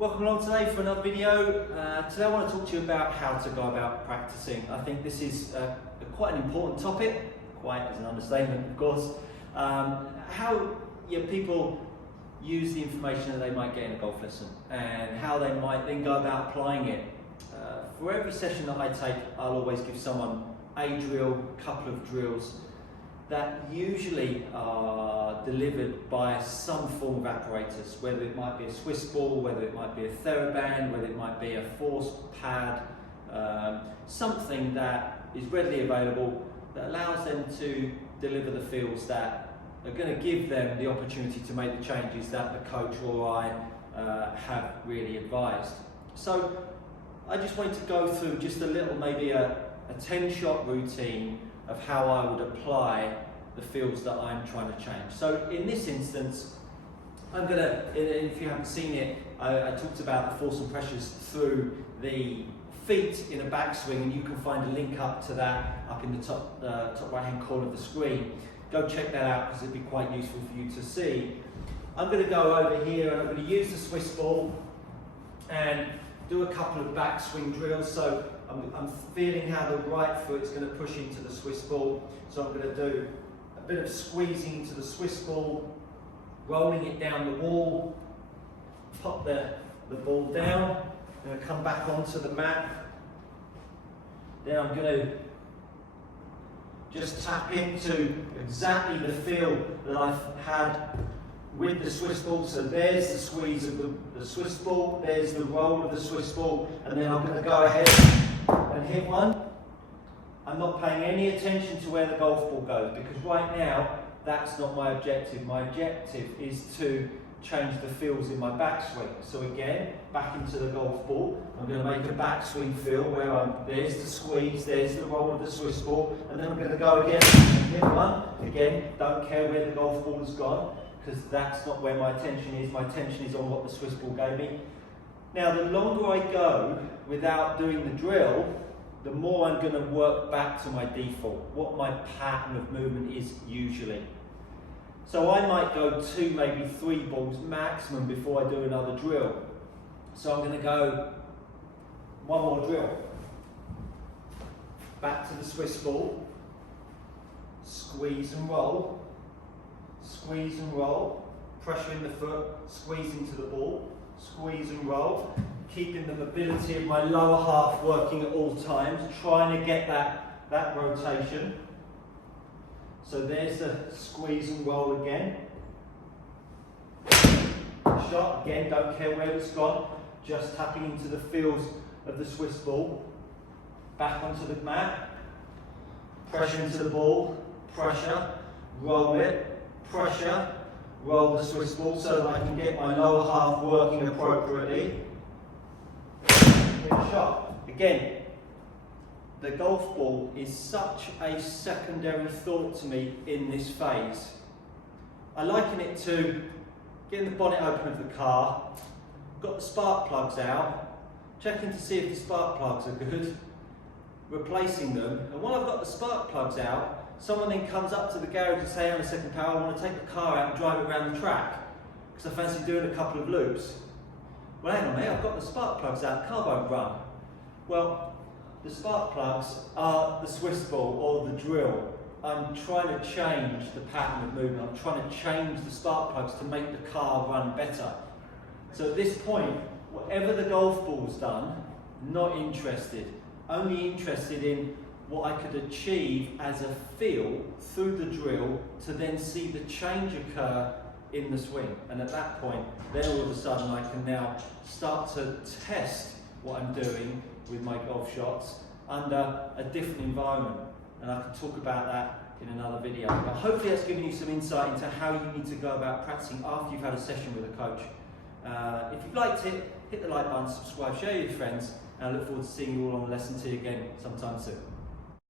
Welcome along today for another video. Today I want to talk to you about how to go about practicing. I think this is quite an important topic, quite as an understatement of course. How people use the information that they might get in a golf lesson and how they might then go about applying it. For every session that I take, I'll always give someone a drill, a couple of drills that usually are delivered by some form of apparatus, whether it might be a Swiss ball, whether it might be a TheraBand, whether it might be a force pad, something that is readily available that allows them to deliver the feels that are going to give them the opportunity to make the changes that the coach or I have really advised. So I just wanted to go through just a little, maybe a 10-shot routine of how I would apply the feels that I'm trying to change. So in this instance, I'm going to, if you haven't seen it, I talked about the force and pressures through the feet in a backswing, and you can find a link up to that up in the top right hand corner of the screen. Go check that out because it'd be quite useful for you to see. I'm going to go over here and I'm going to use the Swiss ball and do a couple of backswing drills. So I'm feeling how the right foot's going to push into the Swiss ball. So I'm going to do a bit of squeezing into the Swiss ball, rolling it down the wall, pop the ball down, I'm going to come back onto the mat. Then I'm going to just tap into exactly the feel that I've had with the Swiss ball. So there's the squeeze of the Swiss ball, there's the roll of the Swiss ball, and then I'm going to go ahead and hit one. I'm not paying any attention to where the golf ball goes because right now that's not my objective. My objective is to change the feels in my backswing. So again, back into the golf ball, I'm going to make a backswing feel where there's the squeeze, there's the roll of the Swiss ball, and then I'm going to go again and hit one. Again, don't care where the golf ball has gone because that's not where my attention is. My attention is on what the Swiss ball gave me. Now, the longer I go without doing the drill, the more I'm going to work back to my default, what my pattern of movement is usually. So I might go 2, maybe 3 balls maximum before I do another drill. So I'm going to go one more drill. Back to the Swiss ball, squeeze and roll, squeeze and roll, pressure in the foot, squeeze into the ball, squeeze and roll, keeping the mobility of my lower half working at all times, trying to get that rotation. So there's the squeeze and roll again. Shot, again, don't care where it's gone, just tapping into the feels of the Swiss ball. Back onto the mat, pressure into the ball, pressure, roll it, pressure, roll the Swiss ball so that I can get my lower half working appropriately. Hit a shot. Again, the golf ball is such a secondary thought to me in this phase. I liken it to getting the bonnet open of the car, got the spark plugs out, checking to see if the spark plugs are good, replacing them, and while I've got the spark plugs out, someone then comes up to the garage and says, hang on a second pal, I want to take the car out and drive it around the track because I fancy doing a couple of loops. Well, hang on mate, I've got the spark plugs out, the car won't run. Well, the spark plugs are the Swiss ball or the drill. I'm trying to change the pattern of movement. I'm trying to change the spark plugs to make the car run better. So at this point, whatever the golf ball's done, not interested. Only interested in what I could achieve as a feel through the drill to then see the change occur in the swing. And at that point, then all of a sudden I can now start to test what I'm doing with my golf shots under a different environment, and I can talk about that in another video. But hopefully that's given you some insight into how you need to go about practicing after you've had a session with a coach. If you've liked it, hit the like button, subscribe, share with your friends, and I look forward to seeing you all on the lesson 2 again sometime soon.